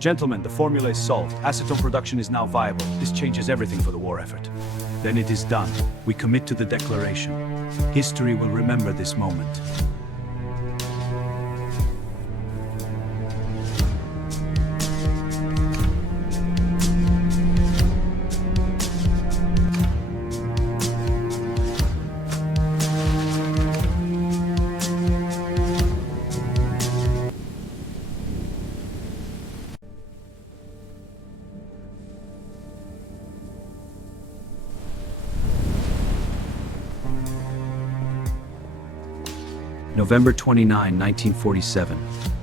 Gentlemen, the formula is solved. Acetone production is now viable. This changes everything for the war effort. Then it is done. We commit to the declaration. History will remember this moment. November 29, 1947.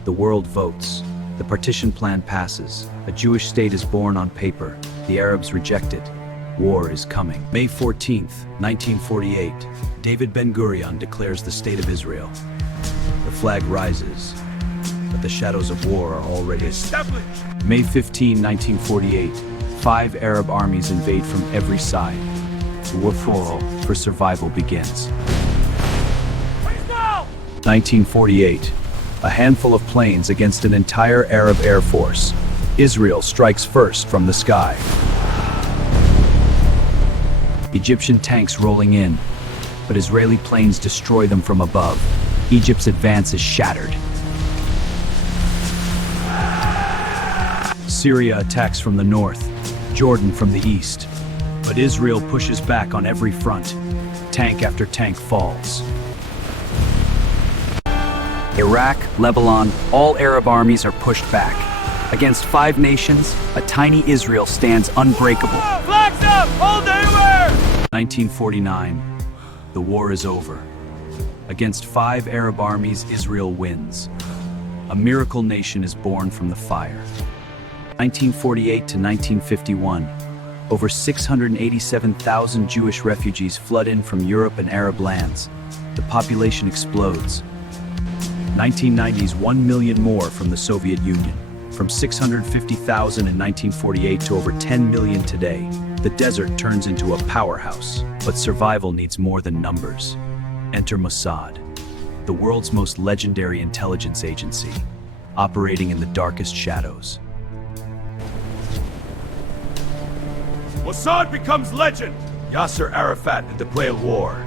The world votes. The partition plan passes. A Jewish state is born on paper. The Arabs reject it. War is coming. May 14, 1948. David Ben-Gurion declares the State of Israel. The flag rises, but the shadows of war are already established. May 15, 1948. 5 Arab armies invade from every side. The war for survival begins. 1948. A handful of planes against an entire Arab air force. Israel strikes first from the sky. Egyptian tanks rolling in, but Israeli planes destroy them from above. Egypt's advance is shattered. Syria attacks from the north, Jordan from the east, but Israel pushes back on every front. Tank after tank falls. Iraq, Lebanon, all Arab armies are pushed back. Against 5 nations, a tiny Israel stands unbreakable. Flags up! Hold anywhere! 1949. The war is over. Against 5 Arab armies, Israel wins. A miracle nation is born from the fire. 1948 to 1951. Over 687,000 Jewish refugees flood in from Europe and Arab lands. The population explodes. 1990s, 1 million more from the Soviet Union. From 650,000 in 1948 to over 10 million today. The desert turns into a powerhouse, but survival needs more than numbers. Enter Mossad, the world's most legendary intelligence agency, operating in the darkest shadows. Mossad becomes legend! Yasser Arafat at the play of war.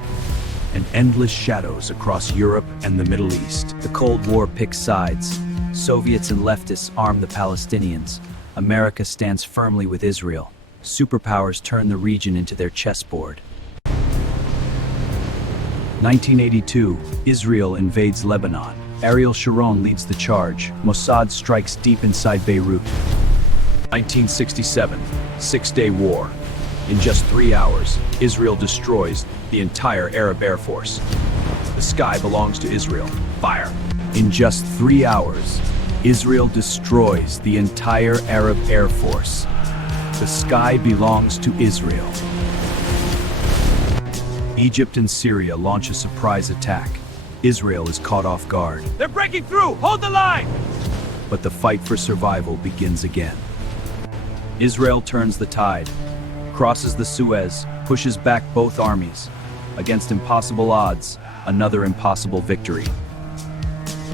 And endless shadows across Europe and the Middle East. The Cold War picks sides. Soviets and leftists arm the Palestinians. America stands firmly with Israel. Superpowers turn the region into their chessboard. 1982, Israel invades Lebanon. Ariel Sharon leads the charge. Mossad strikes deep inside Beirut. 1967, 6-day war. In just 3 hours, Israel destroys the entire Arab Air Force. The sky belongs to Israel. Fire! In just 3 hours, Israel destroys the entire Arab Air Force. The sky belongs to Israel. Egypt and Syria launch a surprise attack. Israel is caught off guard. They're breaking through! Hold the line! But the fight for survival begins again. Israel turns the tide, crosses the Suez, pushes back both armies. Against impossible odds, another impossible victory.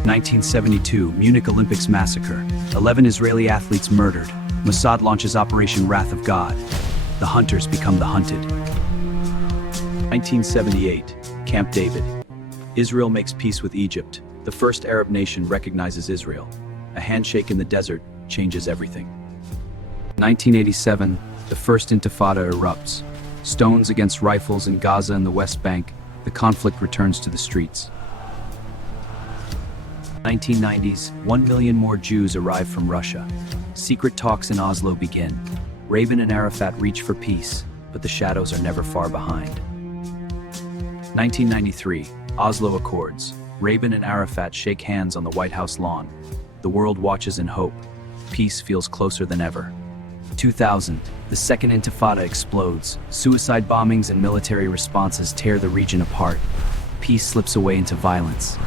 1972, Munich Olympics massacre. 11 Israeli athletes murdered. Mossad launches Operation Wrath of God. The hunters become the hunted. 1978, Camp David. Israel makes peace with Egypt. The first Arab nation recognizes Israel. A handshake in the desert changes everything. 1987, the first Intifada erupts. Stones against rifles in Gaza and the West Bank. The conflict returns to the streets. 1990s, 1 million more Jews arrive from Russia. Secret talks in Oslo begin. Rabin and Arafat reach for peace, but the shadows are never far behind. 1993, Oslo Accords. Rabin and Arafat shake hands on the White House lawn. The world watches in hope. Peace feels closer than ever. 2000, the second Intifada explodes. Suicide bombings and military responses tear the region apart. Peace slips away into violence.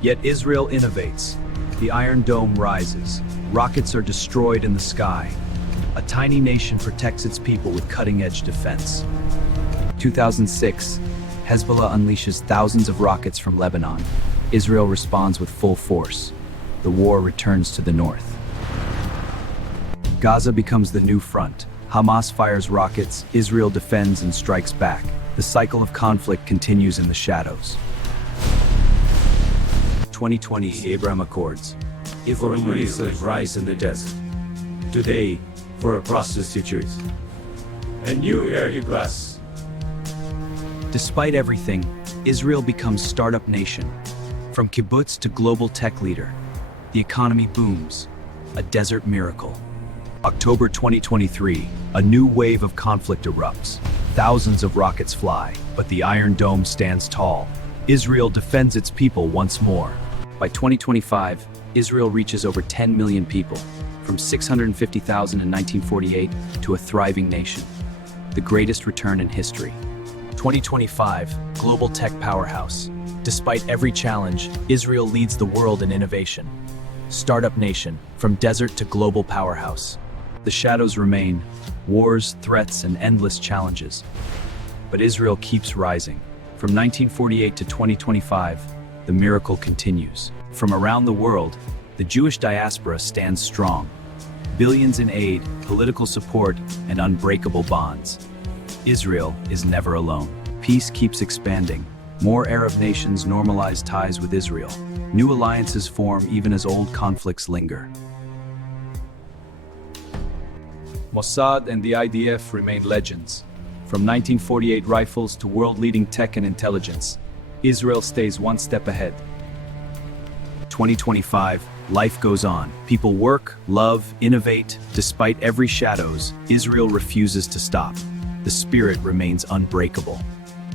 Yet Israel innovates. The Iron Dome rises. Rockets are destroyed in the sky. A tiny nation protects its people with cutting-edge defense. 2006, Hezbollah unleashes thousands of rockets from Lebanon. Israel responds with full force. the war returns to the north. Gaza becomes the new front. Hamas fires rockets, Israel defends and strikes back. The cycle of conflict continues in the shadows. 2020 Abraham Accords. For a rise in the desert. Today, for a prostitute. A new era glass. Despite everything, Israel becomes startup nation. From kibbutz to global tech leader, the economy booms. A desert miracle. October 2023, a new wave of conflict erupts. Thousands of rockets fly, but the Iron Dome stands tall. Israel defends its people once more. By 2025, Israel reaches over 10 million people, from 650,000 in 1948 to a thriving nation. The greatest return in history. 2025, global tech powerhouse. Despite every challenge, Israel leads the world in innovation. Startup nation, from desert to global powerhouse. The shadows remain, wars, threats, and endless challenges. But Israel keeps rising. From 1948 to 2025, the miracle continues. From around the world, the Jewish diaspora stands strong. Billions in aid, political support, and unbreakable bonds. Israel is never alone. Peace keeps expanding. More Arab nations normalize ties with Israel. New alliances form even as old conflicts linger. Mossad and the IDF remain legends. From 1948 rifles to world-leading tech and intelligence, Israel stays one step ahead. 2025, life goes on. People work, love, innovate. Despite every shadows, Israel refuses to stop. The spirit remains unbreakable.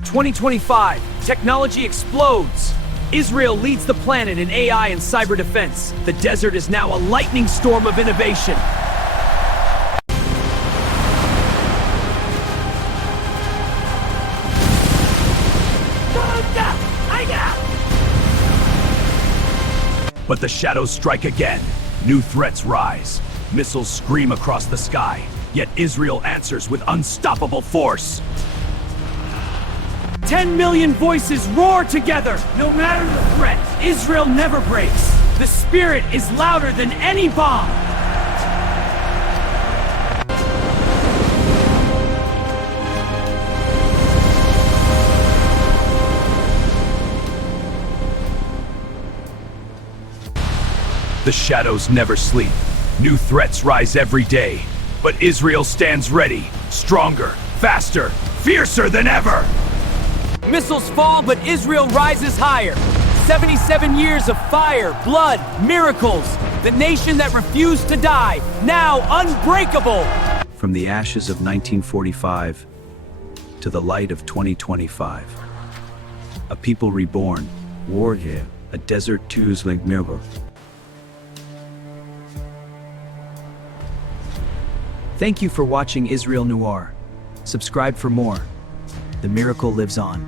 2025, technology explodes. Israel leads the planet in AI and cyber defense. The desert is now a lightning storm of innovation. But the shadows strike again. New threats rise. Missiles scream across the sky. Yet Israel answers with unstoppable force. 10 million voices roar together. No matter the threat, Israel never breaks. The spirit is louder than any bomb. The shadows never sleep. New threats rise every day. But Israel stands ready, stronger, faster, fiercer than ever. Missiles fall, but Israel rises higher. 77 years of fire, blood, miracles. The nation that refused to die, now unbreakable. From the ashes of 1945 to the light of 2025. A people reborn, warrior, a desert two's like miracle. Thank you for watching Israel Noir. Subscribe for more. The miracle lives on.